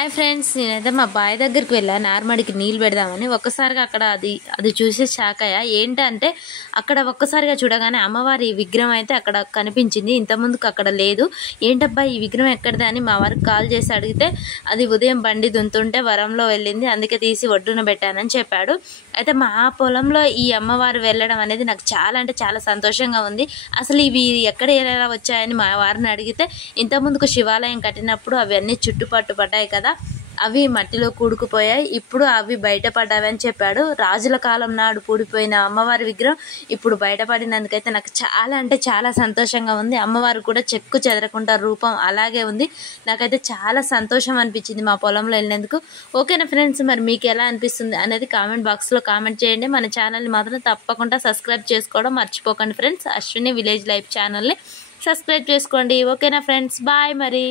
Hi friends, నేనైతే మా bye దగ్గరికి వెళ్ళాను నార్మడికి నీళ్ళు పెడదామని. ఒక్కసారిగా అక్కడ అది చూసి షాక్ అయ్యా. ఏంటంటే అక్కడ ఒక్కసారిగా చూడగానే అమ్మవారి విగ్రహం అయితే అక్కడ కనిపించింది. ఇంతకుముందుకు అక్కడ లేదు. ఏంటబ్బా ఈ విగ్రహం ఎక్కడిది అని మా వారికి కాల్ చేసి అడిగితే అది ఉదయం బండి దుంతుంటే వరంలో వెళ్ళింది, అందుకే తీసి ఒడ్డున పెట్టానని చెప్పాడు. అయితే మా పొలంలో ఈ అమ్మవారు వెళ్ళడం అనేది నాకు చాలా అంటే చాలా సంతోషంగా ఉంది. అసలు ఇవి ఎక్కడ ఎలా వచ్చాయని మా వారిని అడిగితే ఇంతకుముందుకు శివాలయం కట్టినప్పుడు అవన్నీ చుట్టుపట్టు పడ్డాయి కదా, అవి మట్టిలో కూడుకుపోయాయి, ఇప్పుడు అవి బయటపడ్డావి అని చెప్పాడు. రాజుల కాలం నాడు పూడిపోయిన అమ్మవారి విగ్రహం ఇప్పుడు బయటపడినందుకైతే నాకు చాలా అంటే చాలా సంతోషంగా ఉంది. అమ్మవారు కూడా చెక్కు చెదరకుండా రూపం అలాగే ఉంది. నాకైతే చాలా సంతోషం అనిపించింది మా పొలంలో వెళ్ళినందుకు. ఓకేనా ఫ్రెండ్స్, మరి మీకు ఎలా అనిపిస్తుంది అనేది కామెంట్ బాక్స్లో కామెంట్ చేయండి. మన ఛానల్ని మాత్రం తప్పకుండా సబ్స్క్రైబ్ చేసుకోవడం మర్చిపోకండి ఫ్రెండ్స్. అశ్విని విలేజ్ లైఫ్ ఛానల్ని సబ్స్క్రైబ్ చేసుకోండి. ఓకేనా ఫ్రెండ్స్, బాయ్ మరి.